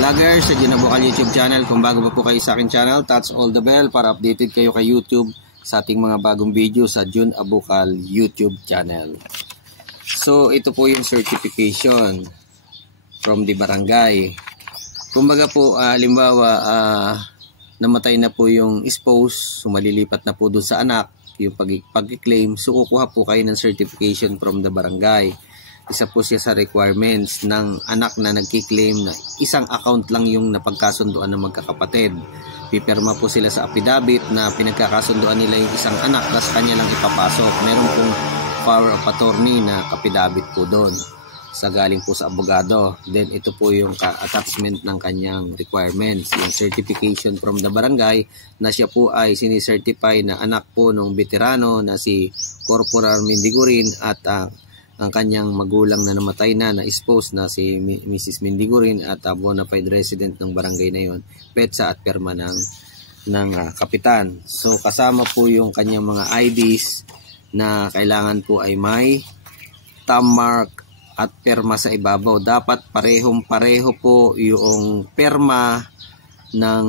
vlogger sa Jun Abukal YouTube channel. Kung bago pa po kayo sa akin channel, touch all the bell para updated kayo kay YouTube sa ating mga bagong video sa Jun Abukal YouTube channel. So ito po yung certification from the barangay. Kumbaga po, halimbawa namatay na po yung spouse, so malilipat na po doon sa anak yung pag-claim, so kukuha po kayo ng certification from the barangay. Isa po siya sa requirements ng anak na nagki-claim na isang account lang yung napagkasunduan ng magkakapatid. Pipirma po sila sa affidavit na pinagkakasunduan nila yung isang anak, tapos kanya lang ipapasok. Meron pong power of attorney na affidavit po doon sa galing po sa abogado. Then ito po yung attachment ng kanyang requirements, yung certification from the barangay na siya po ay sinicertify na anak po ng veterano na si Corporal Mindigurin at ang kanyang magulang na namatay na spouse na si Mrs. Mindigurin at bona fide resident ng barangay na yon, petsa at perma ng kapitan. So kasama po yung kanyang mga IDs na kailangan po ay may thumb mark at perma sa ibabaw. Dapat parehong-pareho po yung perma ng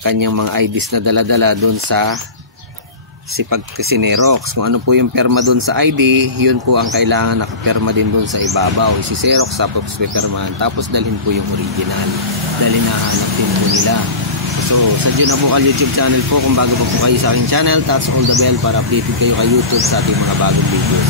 kanyang mga IDs na dala-dala doon sa pagkasinerox. Kung ano po yung perma doon sa ID, yun po ang kailangan nakaperma din doon sa ibabaw. Isi-xerox tapos pipermahan, tapos dalhin po yung original. Dahil nahanap din po nila. So, sa Jun Abukal YouTube channel po, kung bago pa po kayo sa aking channel, touch all the bell para updated kayo kay YouTube sa ating mga bagong videos.